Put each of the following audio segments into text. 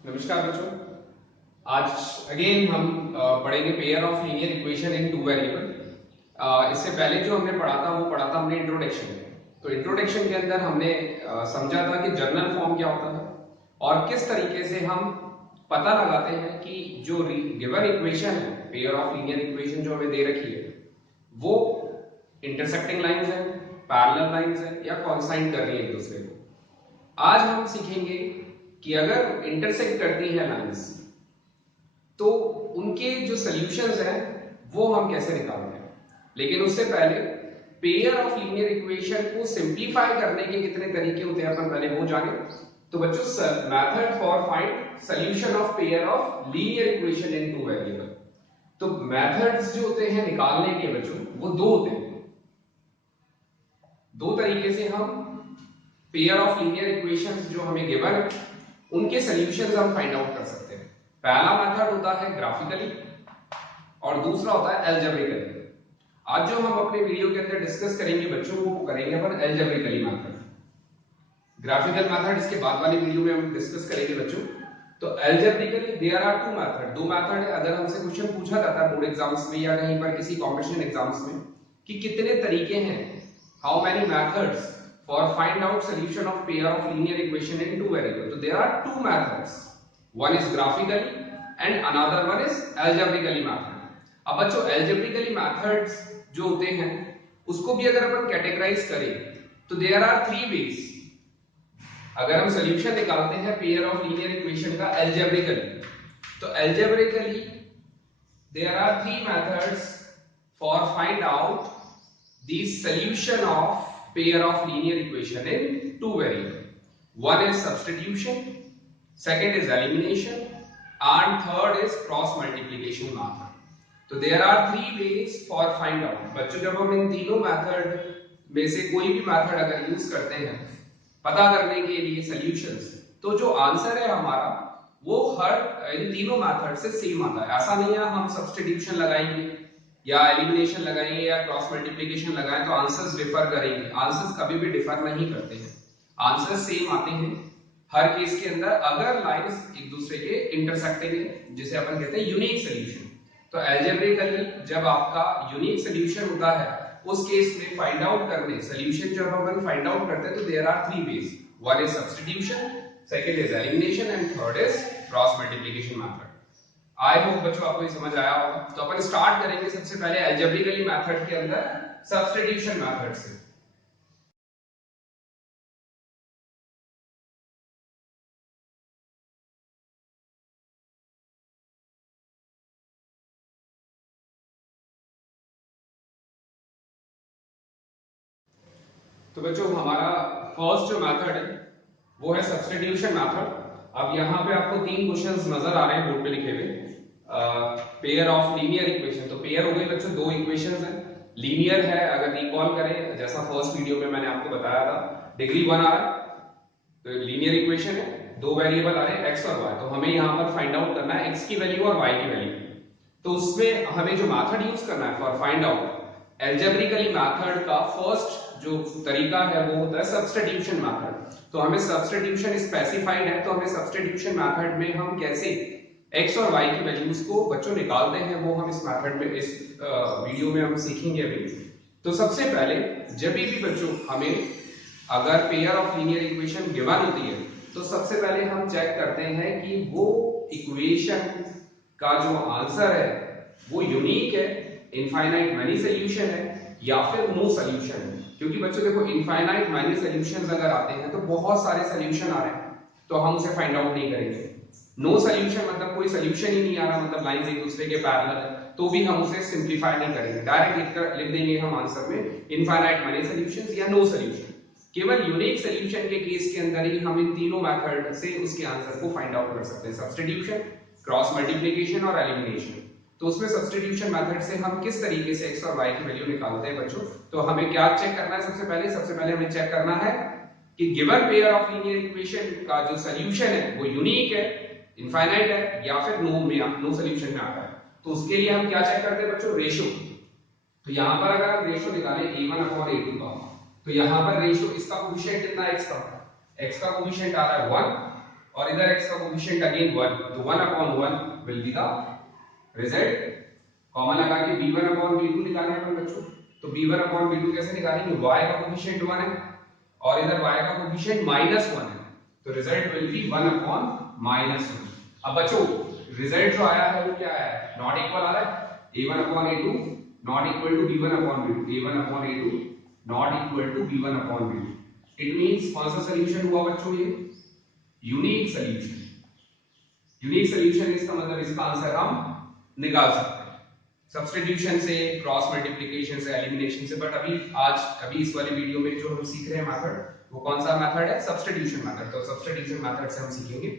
नमस्कार बच्चों। आज अगेन हम पढ़ेंगे pair of linear equation in two variable. इससे पहले जो हमने पढ़ा था वो पढ़ा था हमने इंट्रोडक्शन में। तो इंट्रोडक्शन के अंदर हमने समझा था कि जनरल फॉर्म क्या होता है और किस तरीके से हम पता लगाते हैं कि जो गिवन इक्वेशन है, पेयर ऑफ लीनियर इक्वेशन जो हमें दे रखी है, वो इंटरसेक्टिंग लाइंस है, पैरेलल लाइंस है या कॉन्साइन कर रही है एक दूसरे को। आज हम सीखेंगे कि अगर इंटरसेक्ट करती है लाइंस तो उनके जो सॉल्यूशंस हैं वो हम कैसे निकालते हैं। लेकिन उससे पहले पेयर ऑफ लीनियर इक्वेशन को सिंपलीफाई करने के कितने तरीके होते हैं अपन पहले वो जाने। तो बच्चों, method for find solution of pair of linear equation in two variable. तो मेथड्स जो होते हैं निकालने के बच्चों वो दो होते हैं। दो तरीके से हम पेयर ऑफ लीनियर इक्वेशंस जो हमें गिवन है उनके सॉल्यूशंस हम फाइंड आउट कर सकते हैं। पहला मेथड होता है ग्राफिकली और दूसरा होता है अलजेब्रिकली। आज जो हम अपने वीडियो के अंदर डिस्कस करेंगे बच्चों वो करेंगे अपन अलजेब्रिकली मेथड। ग्राफिकल मेथड इसके बाद वाली वीडियो में हम डिस्कस करेंगे बच्चों। तो algebraically there are two method, दो मेथड है। अगर हमसे क्वेश्चन पूछा जाता है बोर्ड एग्जाम्स में या कहीं पर किसी कॉम्पिटिशन एग्जाम्स में कि कितने तरीके हैं, how many methods for find out solution of pair of linear equation in two variables. So there are two methods. One is graphically and another one is algebraically method. अब बच्चों algebraically methods जो होते हैं उसको भी अगर अपन categorise करें तो there are three ways. अगर हम सॉल्यूशन निकालते हैं पेयर ऑफ लीनियर इक्वेशन का algebraically, तो algebraically there are three methods for find out the solution of pair of linear equation in two variable. One is substitution, second is elimination, and third is cross multiplication method. तो there are three ways for find out. बच्चों, जब हम इन तीनों method में से कोई भी method अगर यूज करते हैं पता करने के लिए सॉल्यूशंस, तो जो आंसर है हमारा वो हर इन तीनों मेथड से सेम आता है। ऐसा नहीं है हम सब्स्टिट्यूशन लगाएंगे या एलिमिनेशन लगाएंगे या क्रॉस मल्टीप्लिकेशन लगाएं तो आंसर्स डिफर करेंगे। आंसर्स कभी भी डिफर नहीं करते हैं, आंसर्स सेम आते हैं हर केस के अंदर अगर लाइंस एक दूसरे के इंटरसेक्टिंग है, जिसे अपन कहते हैं यूनिक सॉल्यूशन। तो अलजेब्रिकली जब आपका यूनिक सॉल्यूशन होता है उस केस में फाइंड आउट करने सॉल्यूशन जब अपन फाइंड आउट करते हैं तो there are three ways. One is substitution, second is elimination and third is cross multiplication method. I hope बच्चों आपको ये समझ आया होगा। तो अपन स्टार्ट करेंगे सबसे पहले अलजेब्रिकली मेथड के अंदर सब्स्टिट्यूशन मेथड से। तो बच्चों हमारा फर्स्ट जो मेथड है वो है सब्स्टिट्यूशन मेथड। अब यहाँ पे आपको तीन क्वेश्चंस नजर आ रहे हैं बोर्ड पे लिखे हुए। पेयर ऑफ लीनियर इक्वेशन, तो पेयर हो गई बच्चों, दो इक्वेशंस हैं। लीनियर है, अगर रिकॉल करें जैसा फर्स्ट वीडियो में मैंने आपको बताया था, डिग्री 1 आ रहा है तो लीनियर इक्वेशन है, दो वेरिएबल आ रहे हैं x और y। तो हमें यहाँ पर फाइंड आउट करना है x की वैल्यू और y की वैल्यू। तो उसमें हमें जो मेथड यूज करना है for find out algebraically method का फर्स्ट जो तरीका है वो होता है सब्स्टिट्यूशन मेथड। तो हमें सब्स्टिट्यूशन स्पेसिफाइड है, तो हमें सब्स्टिट्यूशन मेथड में हम कैसे x और y की वैल्यूज को बच्चों निकालते हैं वो हम इस मेथड में इस वीडियो में हम सीखेंगे अभी। तो सबसे पहले जब भी बच्चों हमें अगर pair of linear equation given होती है तो सबसे पहले हम चेक करते हैं कि वो इक्वेशन का जो आंसर है वो यूनिक है, इनफाइनाइट मैनी सॉल्यूशन है या फिर नो सॉल्यूशन है। क्योंकि बच्चों देखो इनफाइनाइट मैनी सॉल्यूशंस अगर आते हैं तो बहुत सारे सॉल्यूशन आ रहे हैं तो हम उसे फाइंड आउट नहीं करेंगे। नो सॉल्यूशन मतलब कोई सॉल्यूशन ही नहीं आ रहा, मतलब लाइंस एक दूसरे के पैरेलल है, तो भी हम उसे सिंपलीफाई नहीं करेंगे, डायरेक्ट लिख देंगे हम आंसर में इनफाइनाइट मैनी सॉल्यूशंस या नो सॉल्यूशन। केवल यूनिक सॉल्यूशन के केस के अंदर ही हम इन तीनों मेथड से उसके आंसर को फाइंड आउट कर सकते हैं, सब्स्टिट्यूशन, क्रॉस मल्टीप्लिकेशन और एलिमिनेशन। तो उसमें सब्स्टिट्यूशन मेथड से हम किस तरीके से x और y की वैल्यू निकालते हैं बच्चों। तो हमें क्या चेक करना है, सबसे पहले हमें चेक करना है कि given pair of linear equation का जो सॉल्यूशन है वो यूनिक है, इनफाइनाइट है या फिर नो सॉल्यूशन में आता है। तो उसके लिए हम क्या चेक करते हैं बच्चों, रेशियो। तो यहां पर अगर हम रेशियो निकालें a1/a2 का, तो यहां पर रेशियो इसका कोएफिशिएंट कितना है, x का कोएफिशिएंट आ रहा है 1 और इधर x का कोफिशिएंट अगेन 1, तो 1/1 will be the result. Common लगा के b1/b2 निकालना है अपन बच्चों, तो b1/b2 कैसे निकालेंगे, y का कोफिशिएंट 1 है और इधर y का कोफिशिएंट -1 है, तो रिजल्ट विल बी 1/-1। अब बच्चों रिजल्ट जो आया है वो क्या आया है, नॉट इक्वल आ रहा है, a1/a2 not equal to b1/b2, a1/a2 not equal to b1/b2। It means कौन सा सॉल्यूशन हुआ बच्चों, ये यूनिक सॉल्यूशन। यूनिक सॉल्यूशन इसका मतलब इसका आंसर हम निकाल सकते हैं सब्स्टिट्यूशन से, क्रॉस मल्टीप्लिकेशन से, एलिमिनेशन से। बट अभी इस वाली वीडियो में जो हम सीख रहे हैं मेथड, वो कौन सा मेथड है, सब्स्टिट्यूशन मेथड। तो सब्स्टिट्यूशन मेथड से हम सीखेंगे।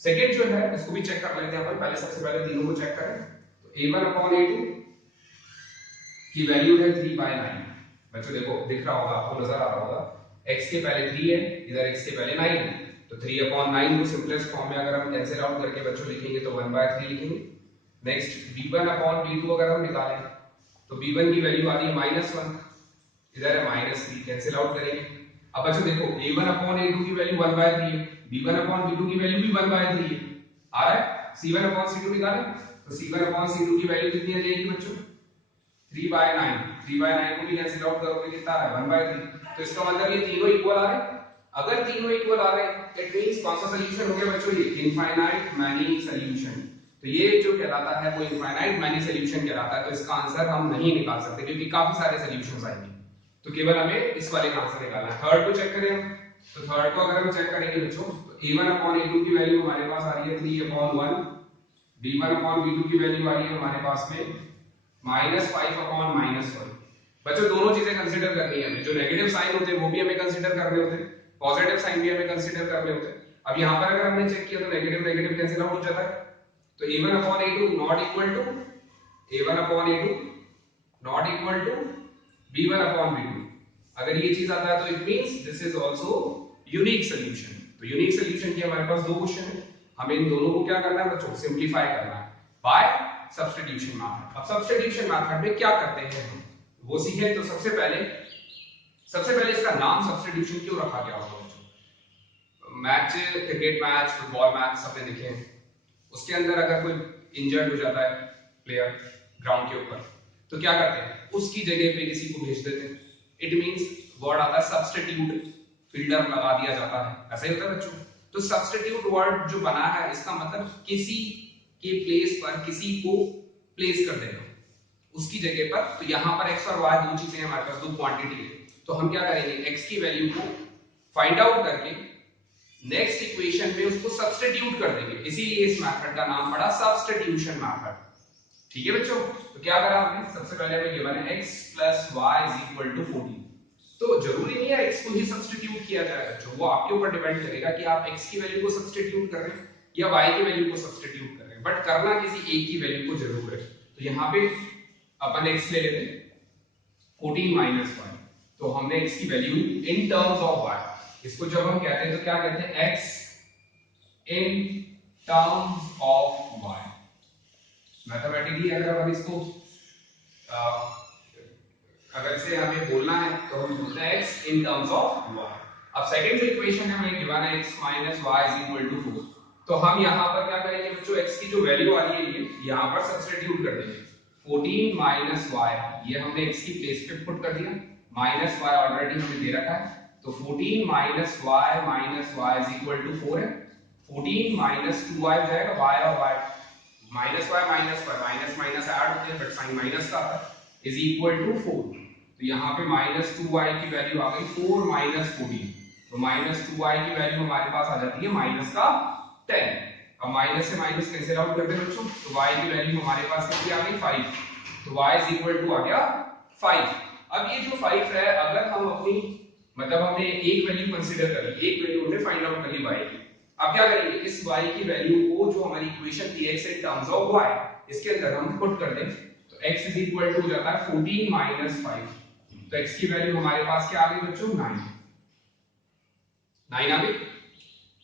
सेकंड जो है इसको भी चेक कर लेते हैं अपन, पहले सबसे पहले तीनों को चेक करें। तो a1/a2 की वैल्यू है 3/9। बच्चों देखो दिख रहा होगा आपको, नजर आ रहा होगा, x के पहले 3 है, इधर x के पहले 9 है, तो 3/9 को सिंपलेस्ट फॉर्म में अगर हम कैंसिल आउट करके बच्चों लिखेंगे तो 1/3 लिखेंगे। नेक्स्ट b1/b2 अगर हम निकालें तो b1 की वैल्यू आ रही है -1, इधर है -3, कैंसिल आउट करेंगे। अब बच्चों देखो a1/a2 की वैल्यू 1/3 है, b1/b2 की वैल्यू भी 1/3 है, आ रहा है। c1/c2 निकालें तो c1/c2 की वैल्यू कितनी आ जाएगी बच्चों, 3/9। 3/9 को भी कैंसिल आउट करोगे कितना आ रहा है, 1/3। तो इसका मतलब ये तीनों इक्वल आ रहे हैं। अगर तीनों इक्वल आ रहे हैं इट मींस कौन सा सॉल्यूशन हो गया बच्चों, ये इनफाइनाइट मैनी सॉल्यूशन। तो ये जो कहलाता है वो इनफाइनाइट मैनी सॉल्यूशन कहलाता है। तो इसका आंसर हम नहीं निकाल सकते क्योंकि काफी सारे सॉल्यूशंस आएंगे, तो केवल हमें इस वाले का आंसर निकालना है। थर्ड को चेक करें हम, तो थर्ड को अगर हम चेक करेंगे बच्चों तो a1/a2 की वैल्यू हमारे पास आ रही है 3/1, b1/b2 की वैल्यू आ रही है हमारे पास में -5/-1। बच्चों दोनों चीजें कंसीडर करनी है हमें, जो नेगेटिव साइन होते हैं वो भी हमें कंसीडर करने होते हैं, पॉजिटिव साइन भी हमें कंसीडर करने होते हैं। अब यहाँ पर अगर हमने चेक किया तो नेगेटिव नेगेटिव कैंसिल आउट हो जाता है, तो a1/a2 not equal to a1/a2 not equal to b1/b2। अगर ये चीज आता है तो it means this is also unique solution. तो यूनिक सॉल्यूशन के हमारे पास दो क्वेश्चन है, हमें इन दोनों को क्या करना है बच्चों, सिंपलीफाई करना है बाय सब्स्टिट्यूशन मेथड। अब सब्स्टिट्यूशन मेथड में क्या करते हैं हम वो सीखें। तो सबसे पहले इसका नाम सब्स्टिट्यूशन क्यों रखा गया होगा बच्चों, match, cricket match, football match सबने देखे हैं, उसके अंदर अगर कोई इंजर्ड हो जाता है प्लेयर ग्राउंड के ऊपर तो क्या करते हैं, उसकी जगह पे किसी को भेज देते हैं। इट मींस वर्ड आता है सब्स्टिट्यूट, फील्डर लगा दिया जाता है, ऐसा ही होता है बच्चों। तो सब्स्टिट्यूट वर्ड जो बना है इसका मतलब किसी के प्लेस पर किसी को प्लेस कर देना उसकी जगह पर। तो यहाँ पर x और y दो चीजें हैं हमारे पास, दो क्वांटिटी है, तो हम क्या करेंगे, x की वैल्यू को फाइंड आउट करके नेक्स्ट इक्वेशन में उसको सब्स्टिट्यूट कर देंगे, इसीलिए इस मेथड का नाम पड़ा सब्स्टिट्यूशन मेथड। ठीक है बच्चों, तो क्या करा हमने, सबसे पहले हमें गिवन है x + y = 14। तो जरूरी नहीं है x को ही सब्स्टिट्यूट किया जाए बच्चों, वो आपके ऊपर डिपेंड करेगा कि आप x की वैल्यू को सब्स्टिट्यूट कर रहे हैं या y की वैल्यू को सब्स्टिट्यूट कर रहे हैं, बट करना किसी एक की वैल्यू को जरूर है। तो यहाँ पे अपन x ले लेते हैं 14 - y, तो हमने x की value in terms of y, इसको जब हम कहते हैं तो क्या कहते हैं, x in terms of y। Mathematically अगर हम इसको अगर इसे हमें बोलना है तो हम बोलते हैं x in terms of y। अब सेकंड जो इक्वेशन है हमें गिवन है x - y = 4, तो हम यहां पर क्या करेंगे बच्चों, x की जो वैल्यू आ रही है ये यहां पर सब्स्टिट्यूट कर देंगे। 14 - y ये हमने x की प्लेस पे पुट कर दिया, माइनस y ऑलरेडी हमें दे रखा है, तो 14 - y - y = 4 है। 14 - 2y हो जाएगा, y और y माइनस y माइनस पर माइनस माइनस ऐड होते हैं बट साइन माइनस का आता है, = 4। तो यहाँ पे -2y की वैल्यू आ गई 4 - 14, तो -2y की वैल्यू हमारे पास आ जाती है -10। अब माइनस से माइनस कैंसिल आउट करते हैं बच्चों, तो y की वैल्यू हमारे पास कितनी आ गई 5, तो y = आ गया 5। अब ये जो 5 है अगर हम अपनी मतलब हमने एक वैल्यू कंसीडर कर ली, एक वैल्यू हमने फाइंड आउट कर ली y की। अब क्या करेंगे, इस y की वैल्यू को जो हमारी इक्वेशन थी x in terms of y इसके अंदर हम पुट कर दें, तो x = हो जाता है 14 - 5, तो x की वैल्यू हमारे पास क्या आ गई बच्चों, 9 आ गई।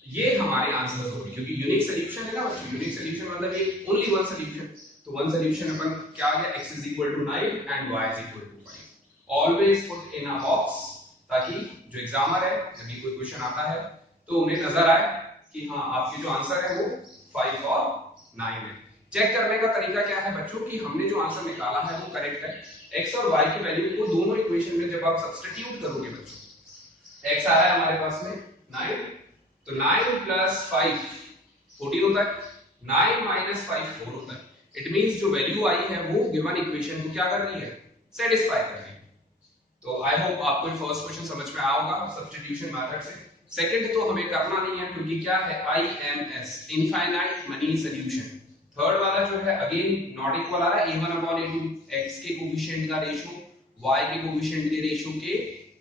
ये हमारे आंसर हो गए, क्योंकि यूनिक सॉल्यूशन है ना बच्चों, यूनिक सॉल्यूशन मतलब ये ओनली वन सॉल्यूशन, तो वन सॉल्यूशन अपन क्या आ गया, x = 9 and y = 5। Always put in a box, ताकि जो एग्जामर है जब भी कोई क्वेश्चन आता है तो उन्हें नजर आए कि हाँ आपके जो आंसर है वो 5 और 9 है। चेक करने का तरीका क्या है बच्चों कि हमने जो आंसर निकाला है वो करेक्ट है। x और y की वैल्यू को दोनों इक्वेशन में जब आप सब्स्टिट्यूट करोगे बच्चों, x आ रहा है हमारे पास में 9, तो 9 प्लस 5 14 होता है, 9 माइनस 5 4 होता है। इट मींस जो वैल्यू आई है वो गिवन इक्वेशन को क्या कर रही है, सेटिस्फाई कर रही है। तो आई होप आपको फर्स्ट क्वेश्चन समझ में आया होगा सब्स्टिट्यूशन मेथड से। सेकंड तो हमें करना नहीं है क्योंकि क्या है IMS infinite money solution. Third वाला जो है अगेन नॉट इक्वल आ रहा है a1/a2, x के कोएफिशिएंट का रेशियो y के कोएफिशिएंट के रेशियो के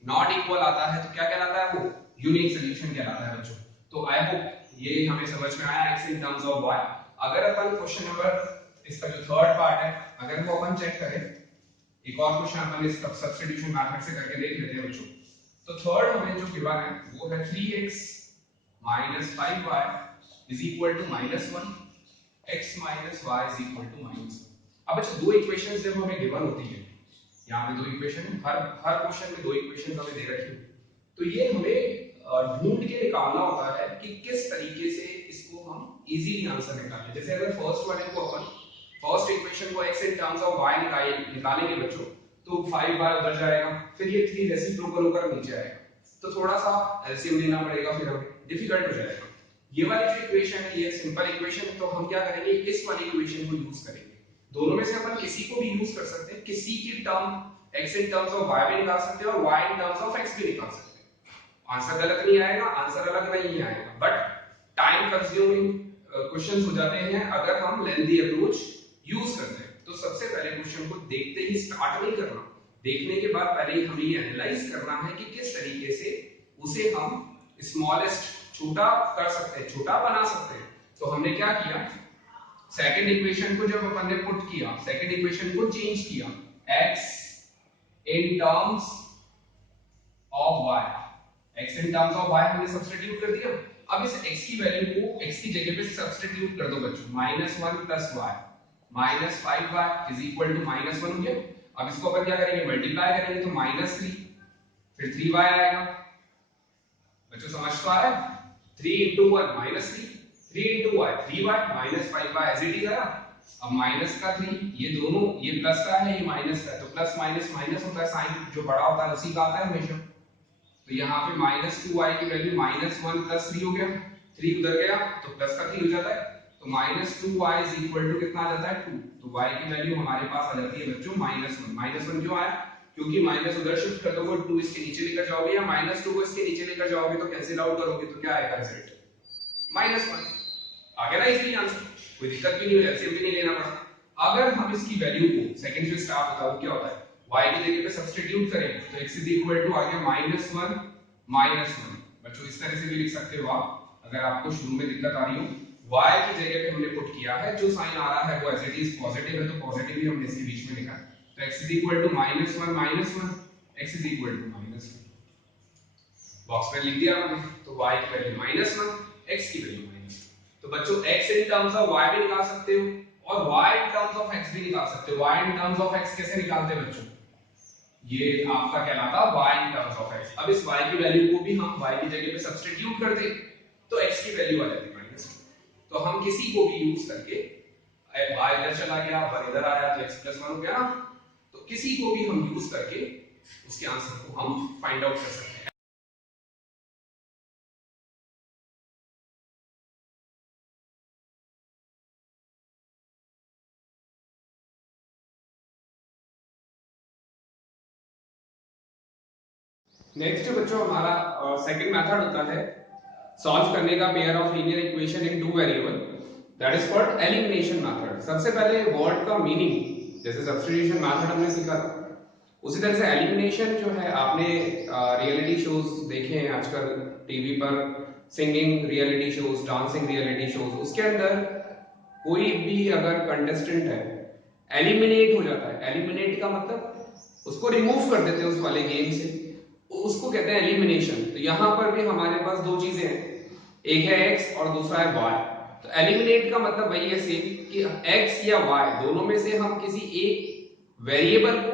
नॉट इक्वल आता है तो क्या कहलाता है, वो यूनिक सॉल्यूशन कहलाता है बच्चों। तो आई होप ये हमें समझ में आया x in terms of y। अगर अपन क्वेश्चन नंबर इसका जो थर्ड पार्ट है अगर वो अपन चेक करें, एक और क्वेश्चन अपन इस सब्स्टिट्यूशन मेथड से करके देख लेते हैं बच्चों। तो थर्ड हमें जो गिवन है वो है 3x minus 5y is equal to -1, x minus y is equal to -1। अब अच्छा दो इक्वेशंस जब हमें गिवन होती है, यहाँ पे दो इक्वेशन हर क्वेश्चन में दो इक्वेशंस हमें दे रखी हो, तो ये हमें ढूंढ के निकालना होता है कि किस तरीके से इसको हम इजीली आंसर निकालें। जैसे अगर फर्स्ट वाले को अपन फर्स्ट इक्वेशन को x in terms of y निकालेंगे बच्चों, तो 5 बार उधर जाएगा, फिर ये 3 रेसिप्रोकल होकर नीचे आएगा, तो थोड़ा सा एलसीएम लेना पड़ेगा, फिर हमें डिफिकल्ट हो जाएगा। ये वाली जो इक्वेशन है ये सिंपल इक्वेशन है, तो हम क्या करेंगे इस वाली इक्वेशन को यूज करेंगे। दोनों में से अपन किसी को भी यूज कर सकते हैं, किसी की term x in terms of y भी निकाल सकते हैं और y in terms of x भी निकाल सकते हैं। आंसर गलत नहीं आएगा, आंसर अलग नहीं आएगा, बट टाइम कंज्यूमिंग क्वेश्चंस हो जाते हैं अगर हम लेंथी अप्रोच यूज करते हैं। तो सबसे पहले क्वेश्चन को देखते ही स्टार्ट नहीं करना, देखने के बाद पहले हमें ये एनालाइज करना है कि किस तरीके से उसे हम स्मॉलेस्ट छोटा कर सकते हैं, छोटा बना सकते हैं। तो हमने क्या किया, सेकंड इक्वेशन को जब अपन ने पुट किया, सेकंड इक्वेशन को चेंज किया, x in terms of y, x in terms of y हमने सब्स्टिट्यूट कर दिया। अब इस x की वैल्यू को x की जगह पे सब्स्टिट्यूट कर दो बच्चों, -1 plus y minus 5y is equal to -1 हो गया। अब इसको अपन क्या करेंगे, मल्टीप्लाई करेंगे तो -3 फिर 3y आएगा। बच्चों समझ तो आ रहा है, 3 into 1 -3, 3 into y 3y minus 5y as it is है ना। अब माइनस का 3, ये दोनों ये प्लस का है ये माइनस का है, तो प्लस माइनस माइनस होता है, साइन जो बड़ा होता है उसी का आता है हमेशा। तो यहाँ पे -2y की वैल्यू -1 प्लस 3 हो गया, 3 उधर गया तो प्लस का 3 हो जाता है, तो -2y इज इक्वल टू कितना आ जाता है 2। तो y की वैल्यू हमारे पास आ जाती है बच्चों -1 क्यों आया, क्योंकि माइनस उधर शिफ्ट कर दोगे 2 इसके नीचे लेकर जाओगे या -2 को इसके नीचे लेकर जाओगे तो कैंसिल आउट करोगे तो क्या आएगा रिजल्ट -1 आ गया ना। इजीली आंसर, कोई दिक्कत भी नहीं हुई, एलसीएम भी नहीं लेना पड़ा। अगर हम इसकी वैल्यू को सेकंड जो स्टार होता है वो क्या होता है, y की जगह पे सब्स्टिट्यूट करें तो x इज इक्वल टू आ गया -1। बच्चों इस तरह से भी लिख सकते हो आप, अगर आपको शुरू में दिक्कत आ रही हो, y की जगह पे हमने पुट किया है, जो साइन आ रहा है वो एज इट इज पॉजिटिव है तो पॉजिटिव ही हमने इसके बीच में लिखा, तो x is equal to -1 x is equal to -1 box में लिख दिया हमने। तो y की वैल्यू -1 x की वैल्यू -1। तो बच्चों x in terms of y भी निकाल सकते हो और y in terms of x भी निकाल सकते हो। y in terms of x कैसे निकालते हैं बच्चों, ये आपका कहलाता है y in terms of x। अब इस y की वैल्यू को भी हम y की जगह पे सब्स्टिट्यूट कर दें तो x की वैल्यू आ जाती है -2। तो हम किसी को भी यूज करके, y इधर चला गया 1 इधर आया तो x + 1 हो गया ना, तो किसी को भी हम यूज करके उसके आंसर को हम फाइंड आउट कर सकते हैं। नेक्स्ट बच्चों हमारा सेकंड मेथड होता है सॉल्व करने का pair of linear equation in 2 variable, that is called elimination method. सबसे पहले वर्ड का मीनिंग, जैसे सब्स्टिट्यूशन मेथड हमने सीखा था, उसी तरह से एलिमिनेशन जो है, आपने रियलिटी शोज देखे हैं आजकल टीवी पर, singing reality shows, dancing reality shows, उसके अंदर कोई भी अगर कंटेस्टेंट है एलिमिनेट हो जाता है, एलिमिनेट का मतलब उसको रिमूव कर देते हैं उस वाले गेम से, उसको कहते हैं एलिमिनेशन। तो यहां पर भी हमारे पास दो चीजें हैं, एक है x और दूसरा है y। तो एलिमिनेट का मतलब वही है सेम कि x या y दोनों में से हम किसी एक वेरिएबल को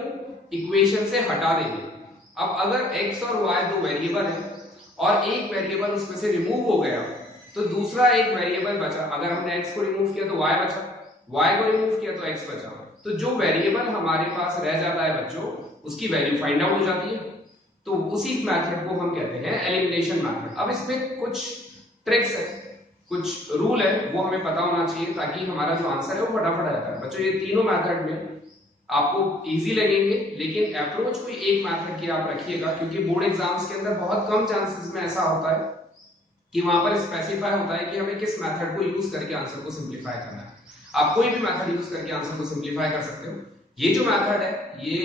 इक्वेशन से हटा देंगे। अब अगर x और y दो वेरिएबल हैं और एक वेरिएबल उसमें से रिमूव हो गया तो दूसरा एक वेरिएबल बचा, अगर हमने x को रिमूव किया तो y बचा, y को रिमूव किया तो x बचा। तो जो वेरिएबल हमारे पास रह जाता है बच्चों, उसकी वैल्यू फाइंड आउट हो जाती है। तो उसी मेथड को हम कहते हैं एलिमिनेशन मेथड। अब इसमें कुछ ट्रिक्स है, कुछ रूल है, वो हमें पता होना चाहिए ताकि हमारा जो आंसर है वो फटाफट आ जाता है। बच्चों ये तीनों मेथड में आपको इजी लगेंगे, लेकिन अप्रोच कोई एक मेथड की आप रखिएगा, क्योंकि बोर्ड एग्जाम्स के अंदर बहुत कम चांसेस में ऐसा होता है कि वहां पर स्पेसिफाई होता है कि हमें किस मेथड को यूज करके आंसर को सिंप्लीफाई करना है। आप कोई भी मेथड यूज करके आंसर को सिंप्लीफाई कर सकते हो। ये जो मेथड है ये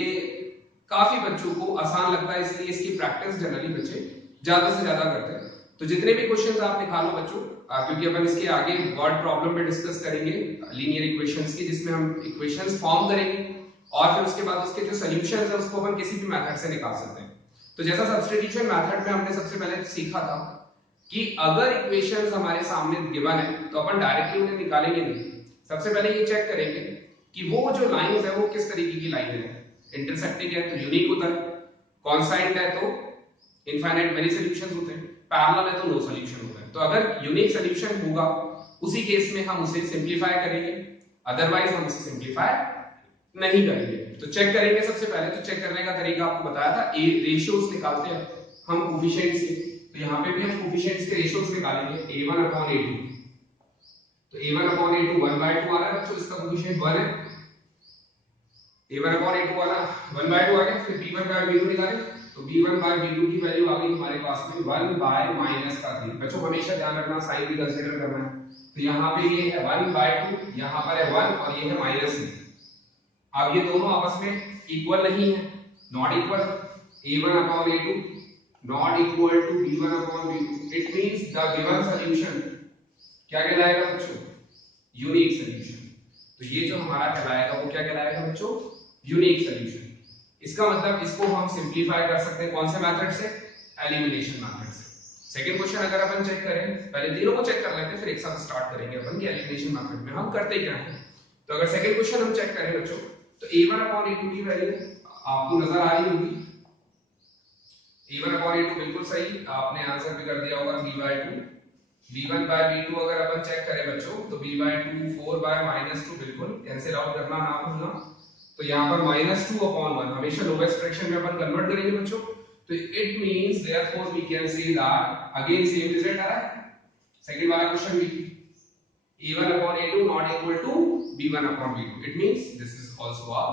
काफी बच्चों को आसान लगता है, इसलिए इसकी प्रैक्टिस जनरली बच्चे ज्यादा से ज्यादा करते हैं। तो जितने भी क्वेश्चंस आप निकालो बच्चों, क्योंकि अपन इसके आगे वर्ड प्रॉब्लम पे डिस्कस करेंगे लीनियर इक्वेशंस की, जिसमें हम इक्वेशंस फॉर्म करेंगे और फिर उसके बाद उसके जो सॉल्यूशंस है उसको अपन किसी भी मेथड से निकाल सकते हैं। तो जैसा सब्स्टिट्यूशन मेथड में हमने सबसे पहले सीखा था कि अगर इक्वेशंस हमारे सामने गिवन है तो अपन डायरेक्टली उन्हें निकालेंगे नहीं। सबसे पहले ये चेक करेंगे कि वो जो लाइंस है वो किस तरीके की लाइन है। इंटरसेक्टिंग है तो यूनिक होता है, कॉन्साइंट है तो इनफाइनाइट मेनी सॉल्यूशंस होते हैं, पैरेलल है तो नो सॉल्यूशन होता है। तो अगर यूनिक सॉल्यूशन होगा उसी केस में हम उसे सिंप्लीफाई करेंगे, अदरवाइज हम उसे सिंप्लीफाई नहीं करेंगे। तो चेक करेंगे सबसे पहले, तो चेक करने का तरीका आपको बताया था, ए रेशियोज निकालते हैं हम कोफिशिएंट्स के। तो यहाँ पे भी हम कोफिशिएंट्स के रेशियोज निकालेंगे a1 अपॉन a2। तो a1 अपॉन a2 1/2 आ रहा है बच्चों, इसका कोफिशिएंट 1 है। a1 अपॉन a2 वाला 1/2 आ गया। फिर b1 बाय b2 निकालें, तो b1 बाय b2 की वैल्यू आ गई हमारे पास में 1 बाय -3। बच्चों हमेशा ध्यान रखना साइन भी कंसीडर करना है। तो यहाँ पे ये है 1/2, यहाँ पर है 1 और ये है -3। अब ये दोनों आपस में इक्वल नहीं है, not equal. a1 upon a2 not equal to b1 upon b2। It means the given solution क्या कहलाएगा बच्चों? Unique solution. तो ये जो हमारा कहलाएगा वो क्या कहलाएगा बच्चों? Unique solution. इसका मतलब इसको हम सिंप्लीफाई कर सकते हैं कौन से मेथड से? एलिमिनेशन मेथड से। सेकंड क्वेश्चन अगर अपन चेक करें, पहले तीनों को चेक कर लेते हैं फिर एक साथ स्टार्ट करेंगे अपन कि एलिमिनेशन मेथड में हम करते क्या हैं। तो अगर सेकंड क्वेश्चन हम चेक करें बच्चों, तो a1 अपॉन a2 की वैल्यू आपको नजर आ रही होगी। a1 अपॉन a2 बिल्कुल सही, आपने आंसर भी कर दिया होगा b/2। b1 बाय b2 अगर अपन चेक करें बच्चों, तो b/2 4 बाय -2 बिल्कुल कैंसिल आउट करना ना भूलना। तो यहाँ पर -2 अपॉन 1 हमेशा लोवेस्ट फ्रैक्शन में अपन कन्वर्ट करेंगे बच्चों। तो it means therefore we can say that again same result आ रहा है। सेकंड वाला क्वेश्चन भी a1 upon a2 not equal to b1 upon b2। it means this is also a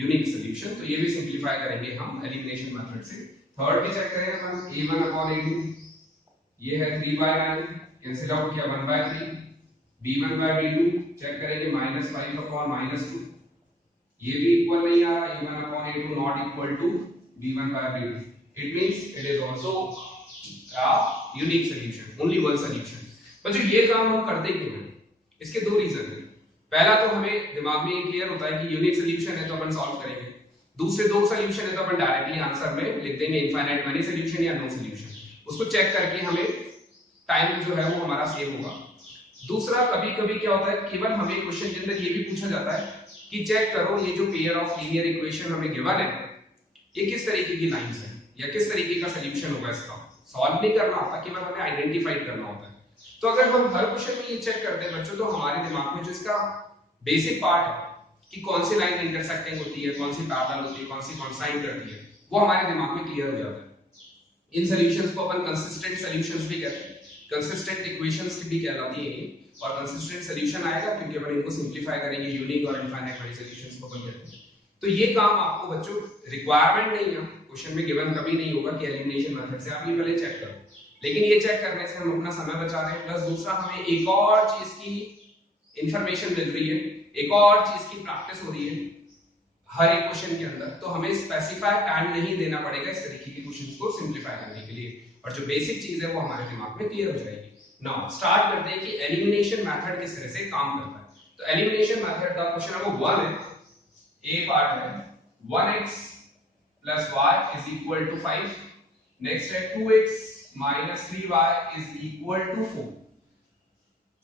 unique solution। तो ये भी सिंपलीफाई करेंगे हम एलिमिनेशन मेथड से। थर्ड भी चेक करेंगे हम a1 upon a2, ये है 3/9 कैंसिल आउट किया 1/3। b1 by b2 चेक करेंगे -5 upon -2, ये भी इक्वल नहीं आ रहा। a1 upon a2 not equal to b1 by b2। it means it is also a unique solution, only one solution। बच्चों ये काम हम करते क्यों हैं? इसके दो रीजन है। पहला तो हमें दिमाग में क्लियर होता है कि यूनिक सॉल्यूशन है तो अपन सॉल्व करेंगे। दूसरे दो सॉल्यूशन है तो अपन डायरेक्टली आंसर में लिख देंगे इनफाइनाइट मेनी सॉल्यूशन या नो सॉल्यूशन। उसको चेक करके हमें टाइम जो है वो हमारा सेव होगा। दूसरा कभी-कभी क्या होता है, केवल हमें क्वेश्चन के अंदर ये भी पूछा जाता है कि चेक करो ये जो पेयर ऑफ लीनियर इक्वेशन हमें गिवन है ये किस तरीके की लाइंस है या किस तरीके का सॉल्यूशन होगा। इसका सॉल्व नहीं करना होता, केवल हमें आइडेंटिफाई करना होता है। तो अगर हम हर क्वेश्चन में ये चेक करते हैं बच्चों, तो हमारे दिमाग में जो इसका बेसिक पार्ट है कि कौन सी लाइन इंटरसेक्टिंग होती है, कौन सी पैरेलल होती है, कौन सी कॉन्साइन करती है, वो हमारे दिमाग में क्लियर हो जाता है। इन सॉल्यूशंस को अपन कंसिस्टेंट सॉल्यूशंस भी कहते हैं, कंसिस्टेंट इक्वेशंस भी कहलाती है ये। और कंसिस्टेंट सॉल्यूशन आएगा क्योंकि अपन इनको सिंपलीफाई करेंगे, यूनिक और इनफाइनाइट मेनी सॉल्यूशंस को अपन कहते हैं। तो ये काम आपको बच्चों रिक्वायरमेंट नहीं है, क्वेश्चन में गिवन कभी नहीं होगा कि एलिमिनेशन मेथड से आप ये पहले चेक करो, लेकिन ये चेक करने से हम अपना समय बचा रहे हैं। प्लस दूसरा हमें एक और चीज की इंफॉर्मेशन मिल रही है, एक और चीज की प्रैक्टिस हो रही है हर एक क्वेश्चन के अंदर। तो हमें स्पेसिफाई टाइम नहीं देना पड़ेगा इस तरीके के क्वेश्चंस को सिंपलीफाई करने के लिए, और जो बेसिक चीज है वो हमारे दिमाग में क्लियर हो जाएगी। नाउ स्टार्ट करते हैं कि एलिमिनेशन मेथड किस तरह से काम करता है। तो एलिमिनेशन मेथड का क्वेश्चन नंबर 1 है, ए पार्ट है 1x plus y is equal to 5। Next है 2x minus 3y is equal to 4।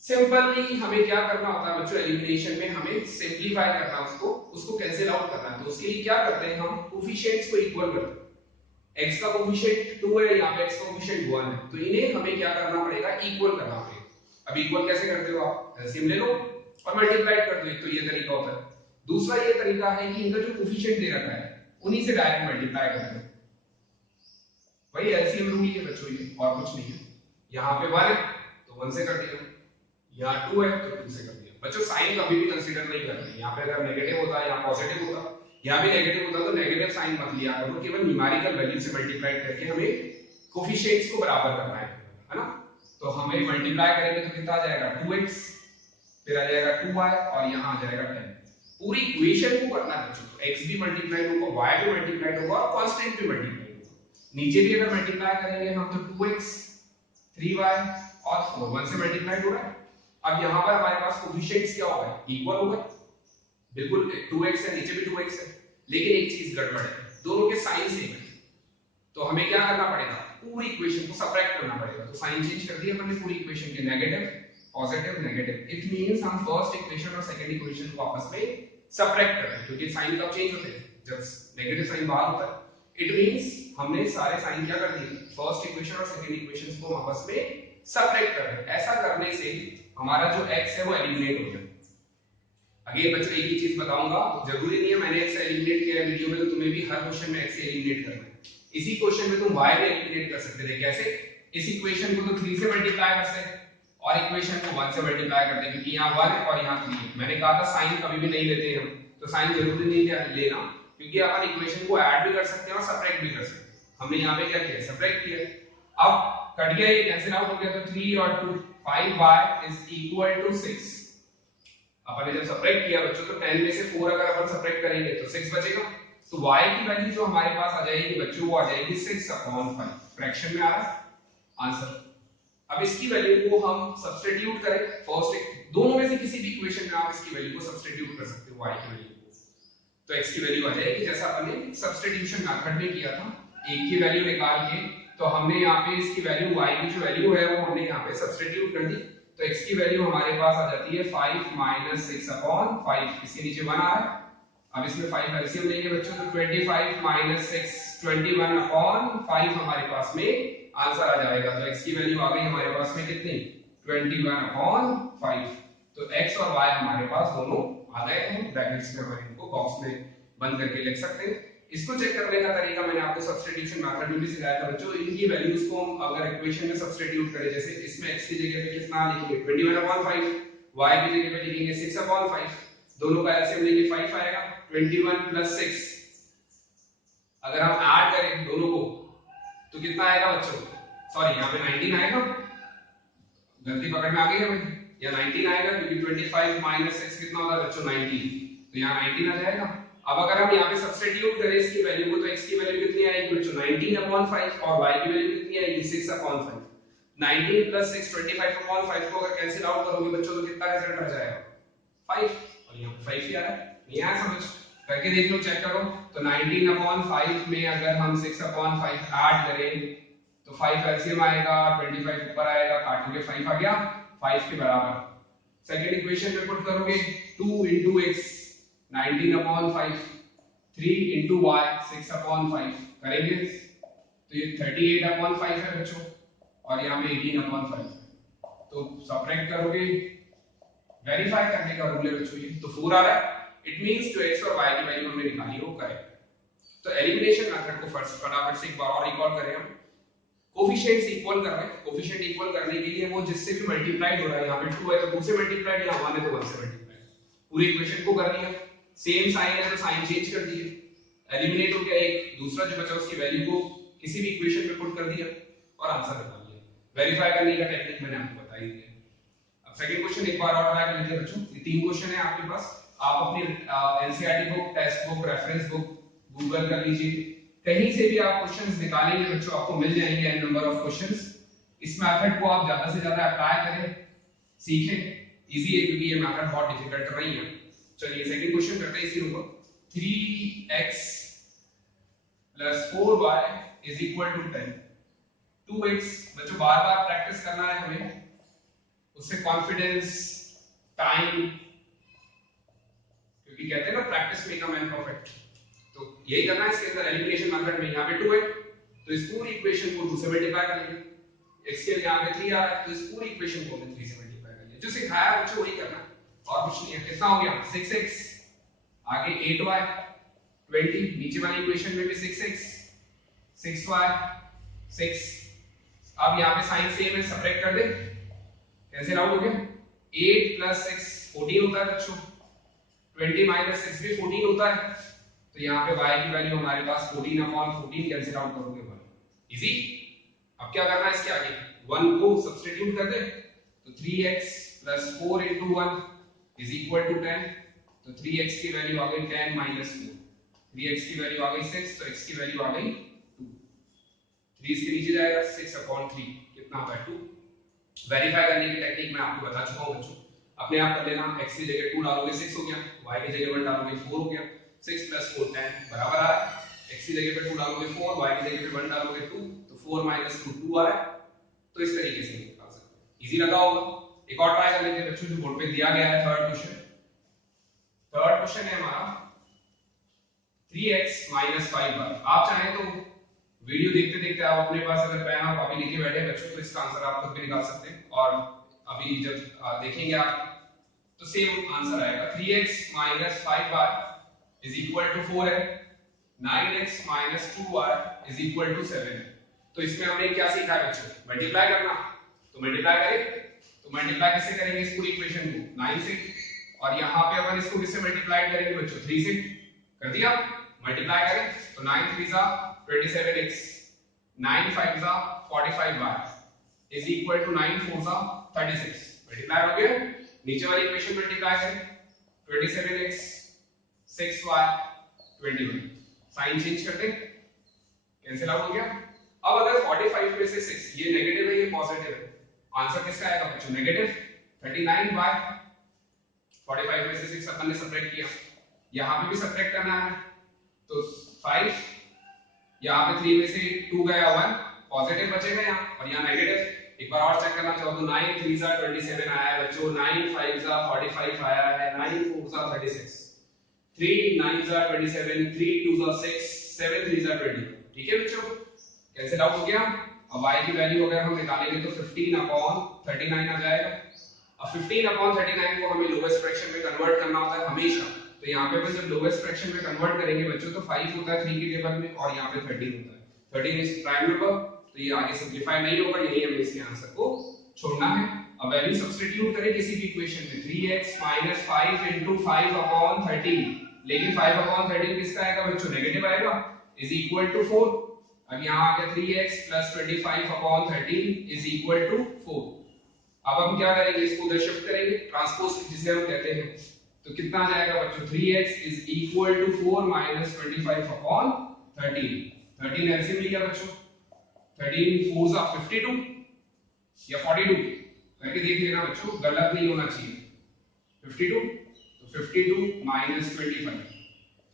Simply हमें क्या करना होता है बच्चों, एलिमिनेशन में हमें सिंपलीफाई करना है, उसको कैंसिल आउट करना है। तो उसके लिए क्या करते हैं, हम कोफिशिएंट्स को इक्वल करते हैं। x का कोफिशिएंट 2 है, यहाँ पे x का कोफिशिएंट 1 है, तो इन्हें हमें क्या करना पड़ेगा, इक्वल करना पड़ेगा। अब इक्वल कैसे करते हो आप? एलसीएम ले लो और मल्टीप्लाई कर दो। एक तो ये तरीका होता है। दूसरा ये तरीका है कि इनका जो कोफिशिएंट दे रखा है उन्हीं से डायरेक्ट मल्टीप्लाई कर दो। वही एलसीएम रूल है बच्चों, ये और कुछ नहीं है। यहाँ पे 1 है तो 1 से कर दिया, यहाँ 2 है तो 2 से कर दिया। बच्चों साइन कभी भी कंसीडर नहीं करना है। यहाँ पे अगर नेगेटिव होता है, यहाँ पॉजिटिव होता, यहाँ भी नेगेटिव होता तो नेगेटिव साइन मत लिया करो। केवल न्यूमेरिकल वैल्यू से मल्टीप्लाई करके हमें कोफिशिएंट्स को बराबर करना है ना। तो हमें मल्टीप्लाई करेंगे तो कितना आ जाएगा 2x, फिर आ जाएगा 2y और यहाँ आ जाएगा 10। पूरी इक्वेशन को करना है बच्चों। तो x भी मल्टीप्लाई होगा, y भी मल्टीप्लाई होगा और कांस्टेंट भी मल्टीप्लाई होगा। नीचे भी अगर मल्टीप्लाई करेंगे हम तो 2x 3y और 4 1 से मल्टीप्लाई हो रहा है। अब यहाँ पर हमारे पास कोफिशिएंट्स क्या होगा? इक्वल होगा। बिल्कुल 2x है, नीचे भी 2x है, लेकिन एक चीज गड़बड़ है, दोनों के साइन सेम है। तो हमें क्या करना पड़ेगा? पूरी इक्वेशन को सबट्रैक्ट करना पड़ेगा। तो साइन चेंज कर दिया हमने पूरी इक्वेशन के, negative positive negative. It means हम फर्स्ट इक्वेशन और सेकंड इक्वेशन को आपस में सबट्रैक्ट कर रहे हैं, क्योंकि साइन कब चेंज होते हैं? जब नेगेटिव साइन बाहर होता है। इट मींस हमने सारे साइन क्या कर दिए? फर्स्ट इक्वेशन और सेकंड इक्वेशन को आपस में सबट्रैक्ट कर रहे हैं। ऐसा करने से हमारा जो x है वो एलिमिनेट हो जाए। अगेन बच्चों एक ही चीज बताऊंगा, जरूरी नहीं है मैंने x एलिमिनेट किया है वीडियो में तो तुम्हें भी हर क्वेश्चन में x एलिमिनेट करना है। इसी क्वेश्चन में तुम y भी एलिमिनेट कर सकते थे। कैसे? इस इक्वेशन को तो 3 से मल्टीप्लाई करते हैं और इक्वेशन को 1 से मल्टीप्लाई करते हैं, क्योंकि यहाँ 1 है और यहाँ 3 है। मैंने कहा था साइन कभी भी नहीं लेते हम, तो साइन जरूरी नहीं लेना, क्योंकि अपन इक्वेशन को ऐड भी कर सकते हैं और सबट्रैक्ट भी कर सकते हैं। हमने यहाँ पे क्या किया? सबट्रैक्ट किया। अब कट गया, ये कैंसिल आउट हो गया, तो 3 और 2 5y इज इक्वल टू 6। अपन ने जब सबट्रैक्ट किया बच्चों तो 10 में से 4 अगर अपन सबट्रैक्ट करेंगे तो 6 बचेगा। तो y की वैल्यू जो हमारे पास आ जाएगी बच्चों वो आ जाएगी 6/5। फ्रैक्शन में आ रहा है आंसर। अब इसकी वैल्यू को हम सब्स्टिट्यूट करें फर्स्ट, दोनों में से किसी भी इक्वेशन में आप इसकी वैल्यू को सब्स्टिट्यूट कर सकते हो y की वैल्यू को। तो x की वैल्यू आ जाएगी जैसा अपन ने सब्स्टिट्यूशन मेथड में किया था, एक की वैल्यू निकाल के। तो हमने यहाँ पे इसकी वैल्यू y की जो वैल्यू है वो हमने यहाँ पे सब्स्टिट्यूट कर दी। तो x की वैल्यू हमारे पास आ जाती है 5 - 6/5। इसके नीचे 1 आ रहा है। अब इसमें 5 एलसीएम लेंगे बच्चों तो 25 - 6 21/5 हमारे पास में आंसर आ जाएगा। तो x की वैल्यू आ गई हमारे पास में कितनी? 21/5। तो x और y हमारे पास दोनों आ गए हैं। ब्रैकेट्स में हमारे इनको बॉक्स में बंद करके लिख सकते हैं। इसको चेक करने का तरीका मैंने आपको सब्स्टिट्यूशन मेथड में भी सिखाया था बच्चों। इनकी वैल्यूज को हम अगर इक्वेशन में सब्स्टिट्यूट करें, जैसे इसमें x की जगह पे कितना लिखेंगे 21/5, y की जगह पे लिखेंगे 6/5, दोनों का एलसीएम लेंगे 5 आएगा। 21 + 6 अगर हम ऐड करें दोनों को तो कितना आएगा बच्चों? सॉरी यहाँ पे 19 आएगा, गलती पकड़ में आ गई है भाई, या 19 आएगा क्योंकि 25 - 6 कितना होता है बच्चों 19, तो यहाँ 19 आ जाएगा। अब अगर हम यहाँ पे सब्स्टिट्यूट करें इसकी वैल्यू को तो x की वैल्यू कितनी आएगी बच्चों 19/5 और y की वैल्यू कितनी आएगी 6/5। 19 + 6 25/5 को अगर कैंसिल आउट करोगे बच्चों तो कितना रिजल्ट आ जाएगा 5, और यहाँ पे 5 ही आ रहा है। नहीं आया समझ? करके देख लो, चेक करो। तो 19/5 में अगर हम 6/5 ऐड करें तो 5 एलसीएम आएगा, 25 ऊपर आएगा, काटोगे 5 आ गया, 5 के बराबर। सेकंड इक्वेशन में पुट करोगे 2 * x 19/5, 3 * y 6/5 करेंगे तो ये 38/5 है बच्चों, और यहाँ पे 18/5। तो सबट्रैक्ट करोगे, वेरीफाई करने का रूल है बच्चों ये, तो 4 आ रहा है। इट मींस जो x और y की वैल्यू हमने निकाली वो करेक्ट। तो एलिमिनेशन मेथड को फटाफट से एक बार और रिकॉल करें हम। कोफिशिएंट्स इक्वल कर रहे हैं, कोफिशिएंट इक्वल करने के लिए वो जिससे भी मल्टीप्लाइड हो रहा है, यहाँ पे 2 है तो 2 से मल्टीप्लाइड, यहाँ 1 है तो 1 से मल्टीप्लाइड। पूरी इक्वेशन को कर दिया, सेम साइन है तो साइन चेंज कर दिए, एलिमिनेट हो गया एक, दूसरा जो बचा उसकी वैल्यू को किसी भी इक्वेशन में पुट कर दिया और आंसर निकाल लिया। वेरीफाई करने का टेक्निक मैंने आपको बता ही दिया। अब सेकंड क्वेश्चन एक बार और ट्राई कर लीजिए बच्चों। ये 3 क्वेश्चन है आपके पास, आप अपनी NCERT book, text book, reference book Google कर लीजिए, कहीं से भी आप क्वेश्चंस निकालेंगे बच्चों आपको मिल जाएंगे n नंबर ऑफ क्वेश्चंस। इस मेथड को आप ज्यादा से ज्यादा अप्लाई करें, सीखें, इजी है क्योंकि ये मेथड बहुत डिफिकल्ट नहीं है। चलिए सेकंड क्वेश्चन करते हैं इसी ऊपर। 3x + 4y = 10। 2x बच्चों बार बार प्रैक्टिस करना है हमें, उससे कॉन्फिडेंस, टाइम, क्योंकि कहते हैं ना practice make a man perfect, तो यही करना है इसके अंदर। एलिमिनेशन मेथड में यहाँ पे 2 है तो इस पूरी इक्वेशन को 2 से मल्टीप्लाई करेंगे, x के यहाँ पे 3 आ रहा है तो इस पूरी इक्वेशन को हमें 3 से मल्टीप्लाई जो सिखाया बच्चों वही करना है और कुछ नहीं है। कितना हो गया 6x, आगे 8y 20, नीचे वाली इक्वेशन में भी 6x 6y 6। अब यहाँ पे साइन सेम है, सब्ट्रैक्ट कर दे, कैंसिल आउट हो गया। 8 प्लस 6 14 होता है बच्चों, 20 माइनस 6 भी 14 होता है, तो यहाँ पे y की वैल्यू हमारे पास 14/14 कैंसिल आउट करोगे 1। इजी। अब क्या करना है इसके आगे, 1 को सब्स्टिट्यूट कर दे, तो 3x plus 4 into 1 is equal to 10, तो 3x की वैल्यू आ गई 10 माइनस 4, 3x की वैल्यू आ गई 6, तो x की वैल्यू आ गई 2, 3 इसके नीचे जाएगा 6/3 कितना होता है 2। वेरीफाई करने की टेक्निक मैं आपको बता चुका हूं बच्चों, अपने आप कर लेना। x की जगह 2 डालोगे 6 हो गया, y की जगह 1 डालोगे 4 हो गया, 6 प्लस 4 10 बराबर आ रहा है। x की जगह पे 2 डालोगे 4, y की जगह पे 1 डालोगे 2, तो 4 माइनस 2 2 आ रहा है। तो इस तरीके से निकाल सकते हैं, इजी लगा होगा। एक और ट्राई कर लेते हैं बच्चों, जो बोर्ड पे दिया गया है थर्ड क्वेश्चन है हमारा 3x 5y। आप चाहें तो वीडियो देखते देखते आप अपने पास अगर पेन और कॉपी लेके बैठे बच्चों, तो इसका आंसर आप खुद भी निकाल सकते हैं। और अभी जब देखेंगे आप तो सेम आंसर आएगा। 3x 5y is equal to 4 है, 9x 2y is equal to 7 है। तो इसमें हमने क्या सीखा है बच्चों, मल्टीप्लाई करना। तो मल्टीप्लाई करें, तो मल्टीप्लाई किससे करेंगे इस पूरी इक्वेशन को 9 से, और यहाँ पे अपन इसको किससे मल्टीप्लाई करेंगे बच्चों 3 से। कर दिया, मल्टीप्लाई करें तो 9 3 जा 27x, 9 5 जा 45y इज इक्वल टू 9 4 जा 36। मल्टीप्लाई हो गया, नीचे वाली इक्वेशन मल्टीप्लाई करें 27x 6y 21, साइन चेंज करते कैंसिल आउट हो गया। अब अगर 45 में से 6 ये नेगेटिव है ये पॉजिटिव है, आंसर किसका आएगा बच्चों नेगेटिव 39y। 45 में से 6 अपन ने सब्ट्रैक्ट किया, यहां पे भी सब्ट्रैक्ट करना है, तो 5, यहां पे 3 में से 2 गया 1 पॉजिटिव बचेगा यहां, और यहां नेगेटिव। एक बार और चेक करना चाहो तो 9 3 जा 27 आया है बच्चों, 9 5 जा 45 आया है, 9 4 जा 36, 3 9 जा 27, 3 2 जा 6, 7 3 जा 20। ठीक है बच्चों, कैंसिल आउट हो गया। अब y की वैल्यू अगर हम निकालेंगे तो 15/39 आ जाएगा। अब 15/39 को हमें लोवेस्ट फ्रैक्शन में कन्वर्ट करना होता है हमेशा, तो यहाँ पे जब लोवेस्ट फ्रैक्शन में कन्वर्ट करेंगे बच्चों तो 5 होता है 3 की टेबल में, और यहाँ पे 13 होता है। 13 इज प्राइम नंबर, तो ये आगे सिंपलीफाई नहीं होगा, यही हमें इसके आंसर को छोड़ना है। अब वैल्यू सब्स्टिट्यूट करें किसी भी इक्वेशन में, 3x 5 into 5/13, लेकिन 5/13 किसका आएगा बच्चों नेगेटिव आएगा, इज इक्वल टू 4। अब यहाँ आ गया 3x + 25/13 इज इक्वल टू 4। अब हम क्या करेंगे, इसको उधर शिफ्ट करेंगे, ट्रांसपोज जिसे हम कहते हैं, तो कितना आ जाएगा बच्चों 3x is equal to 4 - 25/13। 13 LCM लिया बच्चों, 13 4 जा 52 या 42 करके देख लेना बच्चों, गलत नहीं होना चाहिए। 52, तो 52 - 25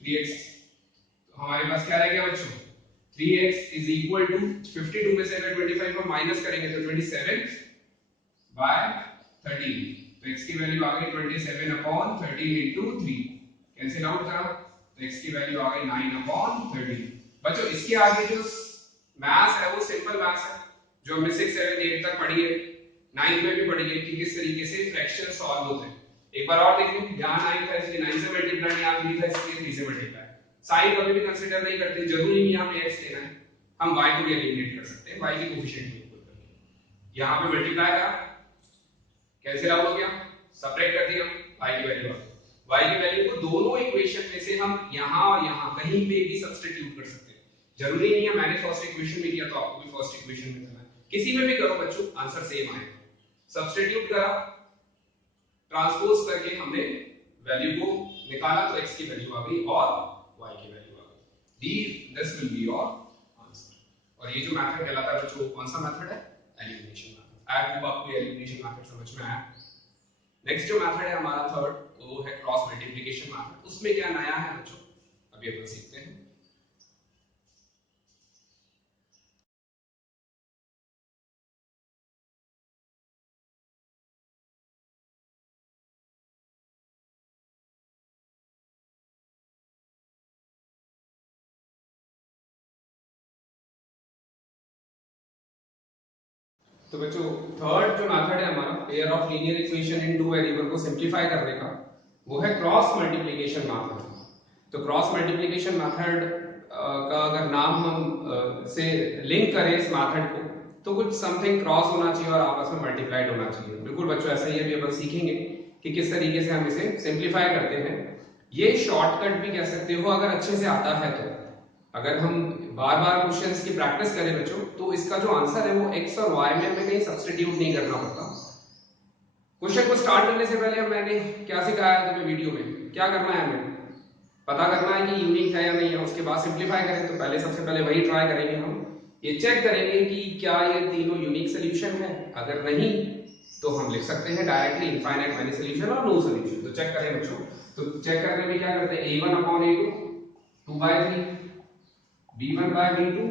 3x, तो हमारे पास क्या रह गया बच्चों 3x इज इक्वल टू 52 में से अगर 25 को माइनस करेंगे तो 27/13, तो x की वैल्यू आ गई 27/13 into 3, कैंसिल आउट करा तो x की वैल्यू आ गई 9/13। बच्चों इसके आगे जो मैथ्स है वो सिंपल मैथ्स है, जो हमने 6 7 8 तक पढ़ी है, 9 में भी पढ़ी है कि किस तरीके से फ्रैक्शन सॉल्व होते हैं। एक बार और देख लें, यहां 9 था इसलिए 9 से मल्टीप्लाई, यहां 3 था इसलिए 3 से मल्टीप्लाई। साइन कभी भी कंसीडर नहीं करते, जरूरी नहीं हमें x लेना है, हम y को भी एलिमिनेट कर सकते हैं, y के कोएफिशिएंट को इक्वल करके। यहां पे मल्टीप्लाई करा, कैंसिल आउट हो गया, सबट्रैक्ट कर दिया, y की वैल्यू आ गई। y की वैल्यू को दोनों इक्वेशन में से हम यहां और यहां कहीं पे भी सब्स्टिट्यूट कर सकते हैं, जरूरी नहीं है मैंने फर्स्ट इक्वेशन में किया तो आपको भी फर्स्ट इक्वेशन में करना है, किसी में भी करो बच्चों आंसर सेम आएगा। सब्स्टिट्यूट करा, ट्रांसपोज करके हमने वैल्यू को निकाला तो x की वैल्यू आ गई और y की वैल्यू आ गई। This will be your answer. और ये जो मेथड कहलाता है बच्चों, कौन सा मेथड है, एलिमिनेशन मेथड। आई होप आपको एलिमिनेशन मेथड समझ में आया। नेक्स्ट जो मेथड है हमारा थर्ड, वो है क्रॉस मल्टीप्लिकेशन मेथड। उसमें क्या नया है बच्चों, अभी अपन सीखते हैं। तो बच्चों थर्ड जो मेथड है हमारा pair of linear equation in two variable को सिंप्लीफाई करने का, वो है क्रॉस मल्टीप्लिकेशन मेथड। तो क्रॉस मल्टीप्लिकेशन मेथड का अगर नाम हम से लिंक करें इस मेथड को, तो कुछ समथिंग क्रॉस होना चाहिए और आपस में मल्टीप्लाइड होना चाहिए। बिल्कुल बच्चों ऐसा ही अभी अपन सीखेंगे कि किस तरीके से हम इसे सिंप्लीफाई करते हैं। ये शॉर्टकट भी कह सकते हो अगर अच्छे से आता है तो। अगर हम बार बार क्वेश्चंस की प्रैक्टिस करें बच्चों, तो इसका जो आंसर है वो x और y में हमें कहीं सब्स्टिट्यूट नहीं करना पड़ता। क्वेश्चन को स्टार्ट करने से पहले मैंने क्या सिखाया है तुम्हें वीडियो में, क्या करना है हमें पता करना है कि यूनिक है या नहीं है, उसके बाद सिंप्लीफाई करें। तो पहले सबसे पहले वही ट्राई करेंगे, हम ये चेक करेंगे कि क्या ये तीनों यूनिक सोल्यूशन है। अगर नहीं तो हम लिख सकते हैं डायरेक्टली इनफाइनाइट मैनी सोल्यूशन और नो सोल्यूशन। तो चेक करें बच्चों, तो चेक करने में क्या करते हैं, a1/a2 2/3 b1/b2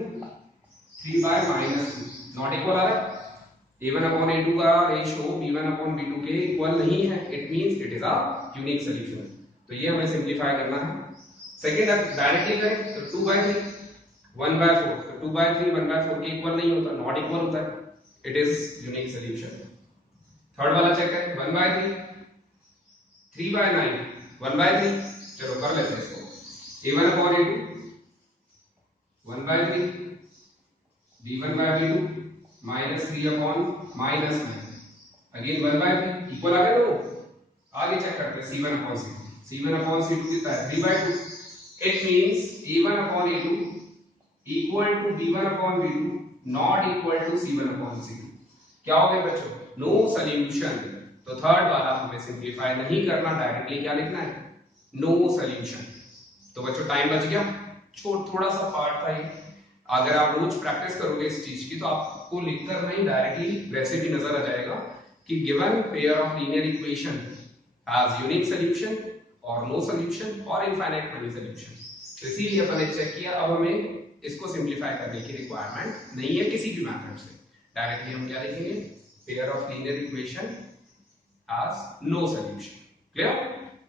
3/-2 नॉट इक्वल आ रहा है। a1/a2 का रेशियो b1/b2 के इक्वल नहीं है, it means it is a unique solution. तो ये हमें सिंप्लीफाई करना है। सेकंड डायरेक्टली करें तो 2/3 1/4, तो 2/3 1/4 के इक्वल नहीं होता, नॉट इक्वल होता है, it is unique solution. Third वाला चेक करें 1/3 3/9 1/3, चलो कर लेते हैं इसको। a1/a2 1/3 b1/b2 -3/-9 अगेन 1/3 इक्वल आ गए। तो आगे चेक करते हैं c1/c2 c1/c2 कितना है 3/2, it means a1/a2 equal to b1/b2 not equal to c1/c2। क्या हो गया बच्चों, नो सॉल्यूशन। तो थर्ड वाला हमें सिंप्लीफाई नहीं करना, डायरेक्टली क्या लिखना है, नो सॉल्यूशन। तो बच्चों टाइम बच गया, थोड़ा सा पार्ट था ये। अगर आप रोज प्रैक्टिस करोगे इस चीज की, तो आपको लिखकर नहीं डायरेक्टली वैसे भी नजर आ जाएगा कि given pair of linear equation has unique solution और नो सॉल्यूशन और इनफाइनाइट मैनी सॉल्यूशन। तो इसीलिए अपन ने चेक किया, अब हमें इसको सिंप्लीफाई करने की रिक्वायरमेंट नहीं है किसी भी मेथड से। डायरेक्टली हम क्या लिखेंगे, pair of linear equation has no solution. Clear.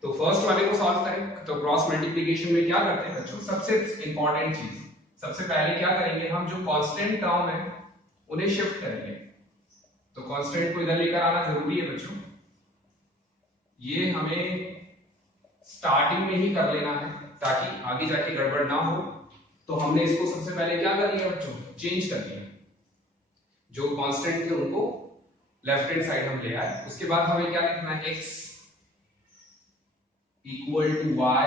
तो फर्स्ट वाले को सॉल्व करें। तो क्रॉस मल्टीप्लिकेशन में क्या करते हैं बच्चों, सबसे इंपॉर्टेंट चीज, सबसे पहले क्या करेंगे, हम जो कांस्टेंट टर्म है उन्हें शिफ्ट करेंगे। तो कांस्टेंट को इधर लेकर आना जरूरी है बच्चों, ये हमें स्टार्टिंग में ही कर लेना है ताकि आगे जाके गड़बड़ ना हो। तो हमने इसको सबसे पहले क्या कर लिया बच्चों, चेंज कर लिया। जो कांस्टेंट थे उनको लेफ्ट हैंड साइड हम ले आए। उसके बाद हमें क्या लिखना है, x equal to y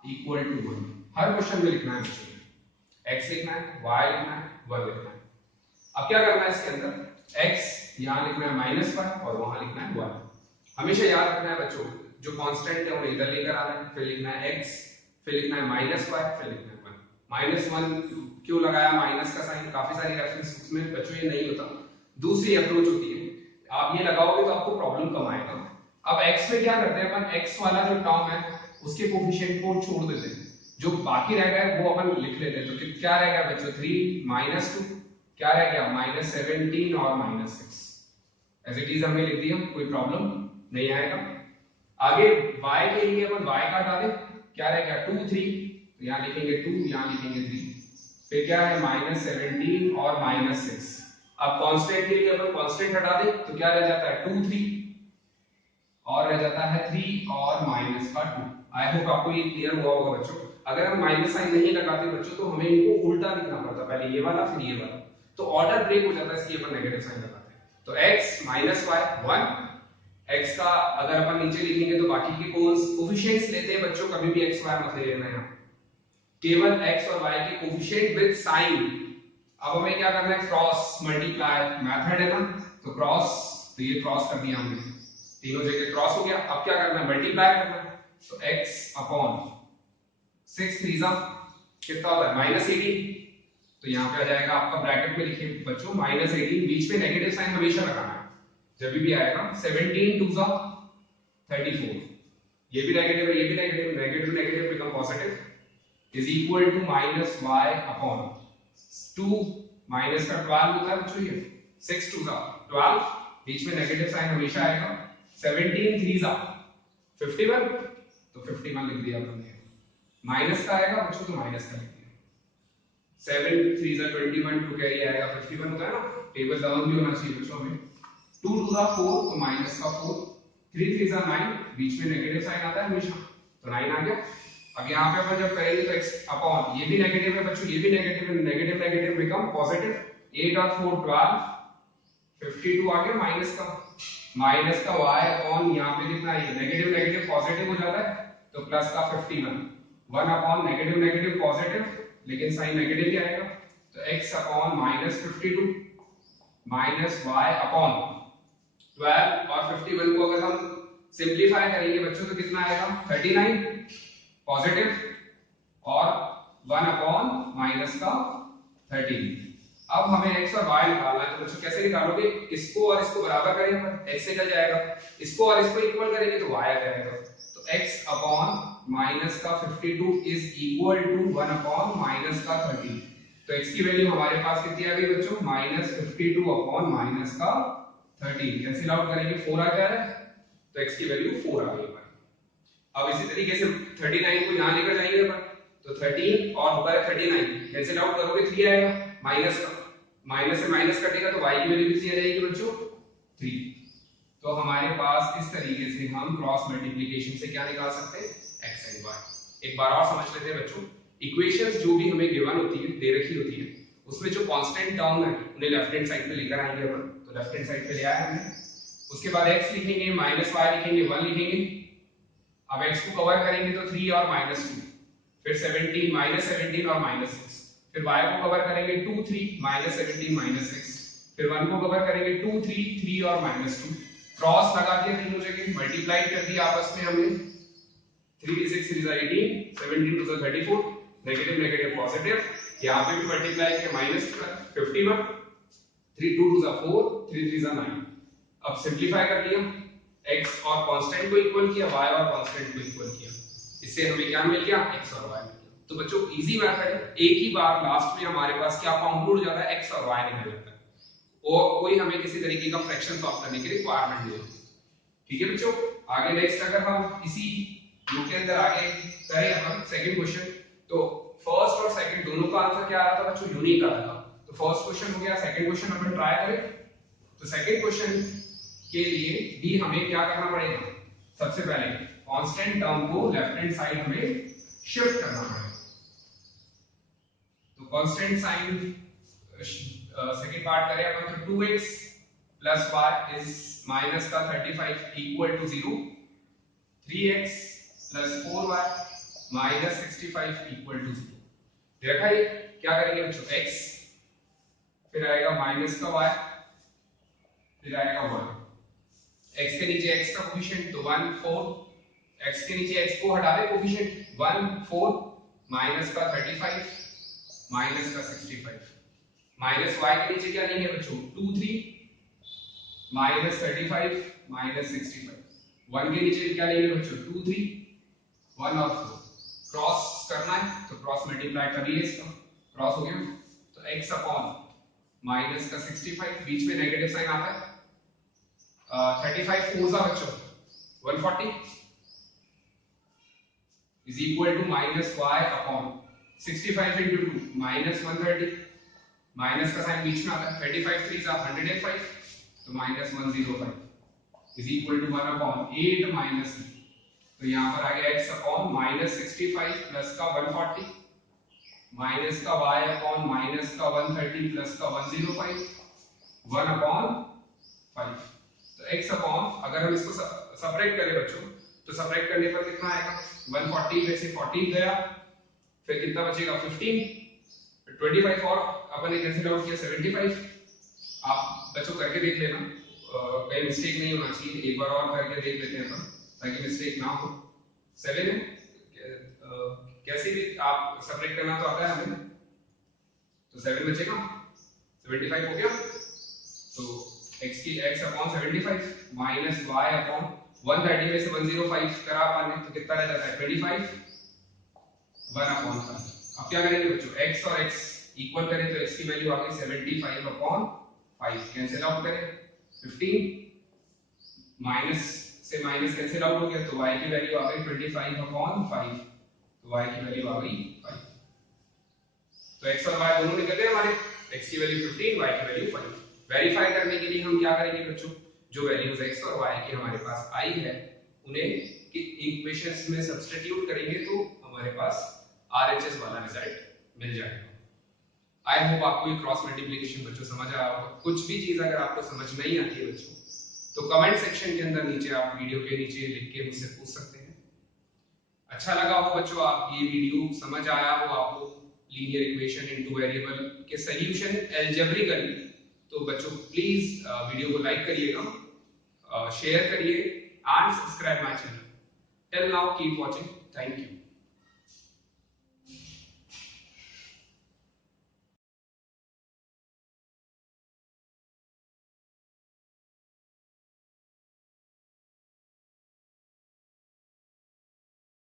equal to 1। हर क्वेश्चन में लिखना है बच्चों, x लिखना है, y लिखना है, 1 लिखना है। अब क्या करना है इसके अंदर, x यहां लिखना है -1 और वहां लिखना है 1। हमेशा याद रखना है बच्चों, जो कांस्टेंट है उन्हें इधर लेकर आना है, फिर लिखना है x, फिर लिखना है -y, फिर लिखना है 1। -1 क्यों लगाया, माइनस का साइन, काफी सारी रेफरेंस बुक्स में बच्चों ये नहीं होता। दूसरी अप्रोच होती है, आप ये लगाओगे तो आपको प्रॉब्लम कम आएगा। अब x में क्या करते हैं अपन, x वाला जो टर्म है उसके कोफिशिएंट को छोड़ देते हैं, जो बाकी रह गया वो अपन लिख लेते हैं। तो क्या रह गया बच्चों, 3 -2, क्या रह गया -17 और -6। एज इट इज हमने लिख दिया, कोई प्रॉब्लम नहीं आएगा। आगे y के लिए अपन y का हटा दें, क्या रह गया 2 3, तो यहां लिखेंगे 2, यहां लिखेंगे 3, फिर क्या है -17 और -6। अब कांस्टेंट के लिए अपन कांस्टेंट हटा दें तो क्या रह जाता है 2 3 और रह जाता है 3 और -2। आई होप आपको ये क्लियर हुआ होगा बच्चों। अगर हम माइनस साइन नहीं लगाते बच्चों तो हमें इनको उल्टा लिखना पड़ता, पहले ये वाला फिर ये वाला, तो ऑर्डर ब्रेक हो जाता है, इसलिए अपन नेगेटिव साइन लगाते हैं। तो x -y 1, x का अगर अपन नीचे लिखेंगे तो बाकी के कोएफिशिएंट्स लेते हैं बच्चों, कभी भी x y मत ले लेना यहां, केवल x और y के कोएफिशिएंट विद साइन। अब हमें क्या करना है, क्रॉस मल्टीप्लाई मेथड है ना, तो क्रॉस, तो ये क्रॉस कर दिया हमने, तीनों जगह क्रॉस हो गया। अब क्या करना है, मल्टीप्लाई करना है। तो x अपॉन 6 3 कितना होता है -18, तो यहां पे आ जाएगा आपका, ब्रैकेट में लिखिए बच्चों -18, बीच में नेगेटिव साइन हमेशा लगाना है जब भी आएगा। 17 2 34, ये भी नेगेटिव है, ये भी negative, negative negative become positive, is equal to -y upon 2 minus का 12 होता है बच्चों, ये 6 2 12, बीच में नेगेटिव साइन हमेशा आएगा। 17 3 51, तो 51 लिख दिया हमने। माइनस का आएगा बच्चों तो माइनस का लिख दिया। 7 3 21, 2 कैरी आएगा 51 होता है ना, टेबल डाउन भी होना चाहिए बच्चों में। 2 टू द 4 तो माइनस का 4, 3 3 जा 9, बीच में नेगेटिव साइन आता है हमेशा, तो 9 आ गया। अब यहाँ पे अपन जब करेंगे तो x अपॉन, ये भी नेगेटिव है बच्चों, ये भी नेगेटिव है, नेगेटिव नेगेटिव बिकम पॉजिटिव, 8 और 4 12, 52 आ गया माइनस का y अपॉन यहाँ पे कितना है, नेगेटिव नेगेटिव पॉजिटिव हो जाता है तो प्लस का 51, 1 अपॉन नेगेटिव नेगेटिव पॉजिटिव, लेकिन साइन नेगेटिव ही आएगा, तो x upon minus 52 minus y upon 12, और 51 को अगर हम सिंप्लीफाई करेंगे बच्चों तो कितना आएगा 39 पॉजिटिव, और 1 अपॉन माइनस का 13। अब हमें x और y निकालना है, तो बच्चों कैसे निकालोगे, इसको और इसको बराबर करेंगे, x निकल जाएगा, इसको और इसको इक्वल करेंगे तो y आ जाएगा, तो x अपॉन माइनस का 52 is equal to 1 upon minus का 13। तो x की वैल्यू हमारे पास कितनी आ गई बच्चों, माइनस 52 अपॉन माइनस का 13, कैंसिल आउट करेंगे 4 आ जाएगा, तो x की वैल्यू 4 आ गई हमारी। अब इसी तरीके से 39 को यहां लेकर जाएंगे अपन, तो 13 और ऊपर 39 कैंसिल आउट करोगे 3 आएगा, माइनस का माइनस से माइनस कटेगा तो y की वैल्यू कितनी आ जाएगी बच्चों 3। तो हमारे पास इस तरीके से हम क्रॉस मल्टीप्लिकेशन से क्या निकाल सकते हैं, x एंड y। एक बार और समझ लेते हैं बच्चों, इक्वेशंस जो भी हमें गिवन होती है, दे रखी होती है, उसमें जो कांस्टेंट टर्म है उन्हें लेफ्ट हैंड साइड पे लेकर आएंगे अपन, तो लेफ्ट हैंड साइड पे ले आए हमने, उसके बाद x लिखेंगे, माइनस y लिखेंगे, 1 लिखेंगे, अब x को कवर करेंगे तो 3 और माइनस 2, फिर 17 माइनस 17 और माइनस 6, फिर y को कवर करेंगे 2 3 माइनस 17 माइनस 6, फिर 1 को कवर करेंगे 2 3 3 और माइनस 2, क्रॉस लगा दिया तीनों जगह, मल्टीप्लाई कर दिया आपस में हमने, 3 6 3 18, 17 2 34, नेगेटिव नेगेटिव पॉजिटिव, यहां पे भी मल्टीप्लाई किया माइनस 51, 3 2 2 4, 3 3 9। अब सिंपलीफाई कर लिया, x और कांस्टेंट को इक्वल किया, y और कांस्टेंट को इक्वल किया, इससे हमें क्या मिल गया, x और y। तो बच्चों इजी मेथड है, एक ही बार लास्ट में हमारे पास क्या कंक्लूड हो जाता है, x और y निकल जाता है, और कोई हमें किसी तरीके का फ्रैक्शन सॉल्व करने की रिक्वायरमेंट नहीं होती। ठीक है बच्चों, आगे नेक्स्ट अगर हम इसी लूप के अंदर आगे करें अपन सेकंड क्वेश्चन, तो फर्स्ट और सेकंड दोनों का आंसर क्या आ रहा था बच्चों, यूनिक आ रहा था, तो फर्स्ट क्वेश्चन हो गया, सेकंड क्वेश्चन अपन ट्राई करें। तो सेकंड क्वेश्चन के लिए भी हमें क्या करना पड़ेगा, सबसे पहले कांस्टेंट टर्म को लेफ्ट हैंड साइड हमें शिफ्ट करना पड़ेगा, तो कांस्टेंट साइन सेकंड पार्ट करें अपन, तो 2x plus y is minus का 35 equal to 0, 3x plus 4y minus 65 equal to 0। देखा ये क्या करेंगे बच्चों, x फिर आएगा माइनस का y फिर आएगा 1, x के नीचे x का कोफिशिएंट तो 1 4, x के नीचे x को हटा दे कोफिशिएंट 1 4, माइनस का 35 माइनस का 65, माइनस y के नीचे क्या लेंगे बच्चों 2 3, माइनस 35 माइनस 65, 1 के नीचे क्या लेंगे बच्चों 2 3, 1 और 4, क्रॉस करना है तो क्रॉस मल्टीप्लाई कर लिए, इसका क्रॉस हो गया, तो x अपॉन माइनस का 65, बीच में नेगेटिव साइन आता है, 35 4 सा बच्चों 140 is equal to minus y upon 65 into 2 minus 130, minus का साइन बीच में आता है, 35 3 सा 105 तो minus 105 is equal to 1 upon 8 minus, तो यहाँ पर आ गया x अपॉन माइनस 65 प्लस का 140 माइनस का y अपॉन माइनस का 130 प्लस का 105 1 अपॉन 5, तो x अपॉन अगर हम इसको सेपरेट करें बच्चों, तो सेपरेट करने पर कितना आएगा, 140 में से 14 गया, फिर कितना बचेगा 15, फिर 25 और अपन ने कैंसिल आउट किया 75। आप बच्चों करके देख लेना, कहीं मिस्टेक नहीं होना चाहिए, एक बार और करके देख लेते हैं अपन ताकि मिस्टेक ना हो। 7 है, कैसे भी आप सेपरेट करना तो आता है हमें, तो 7 बचेगा, 75 हो गया, तो x की x upon 75 minus y upon 130 में से 105 करा पाने तो कितना रह जाता है 25, 1 अपॉन 5। अब क्या करेंगे बच्चों, x और x इक्वल करें तो x की वैल्यू आ गई 75 अपॉन 5, कैंसिल आउट करें 15, माइनस से माइनस कैंसिल आउट हो गया तो y की वैल्यू आ गई 25 अपॉन 5, तो y की वैल्यू आ गई 5। तो x और y दोनों निकल गए हमारे, x की वैल्यू 15 y की वैल्यू 5। वेरीफाई करने के लिए हम क्या करेंगे बच्चों, जो वैल्यूज x और y की हमारे पास आई है उन्हें इक्वेशंस में सब्स्टिट्यूट करेंगे तो हमारे पास RHS वाला रिजल्ट मिल जाएगा। आई होप आपको ये क्रॉस मल्टीप्लिकेशन बच्चों समझ आया होगा। कुछ भी चीज अगर आपको समझ नहीं आती है बच्चों तो कमेंट सेक्शन के अंदर नीचे आप वीडियो के नीचे लिख के मुझसे पूछ सकते हैं। अच्छा लगा हो बच्चों आप ये वीडियो, समझ आया हो आपको लीनियर इक्वेशन इनटू वेरिएबल के सॉल्यूशन अलजेब्रिकली, तो बच्चों प्लीज वीडियो को लाइक करिएगा, शेयर करिए and subscribe my channel. Till now keep watching, thank you.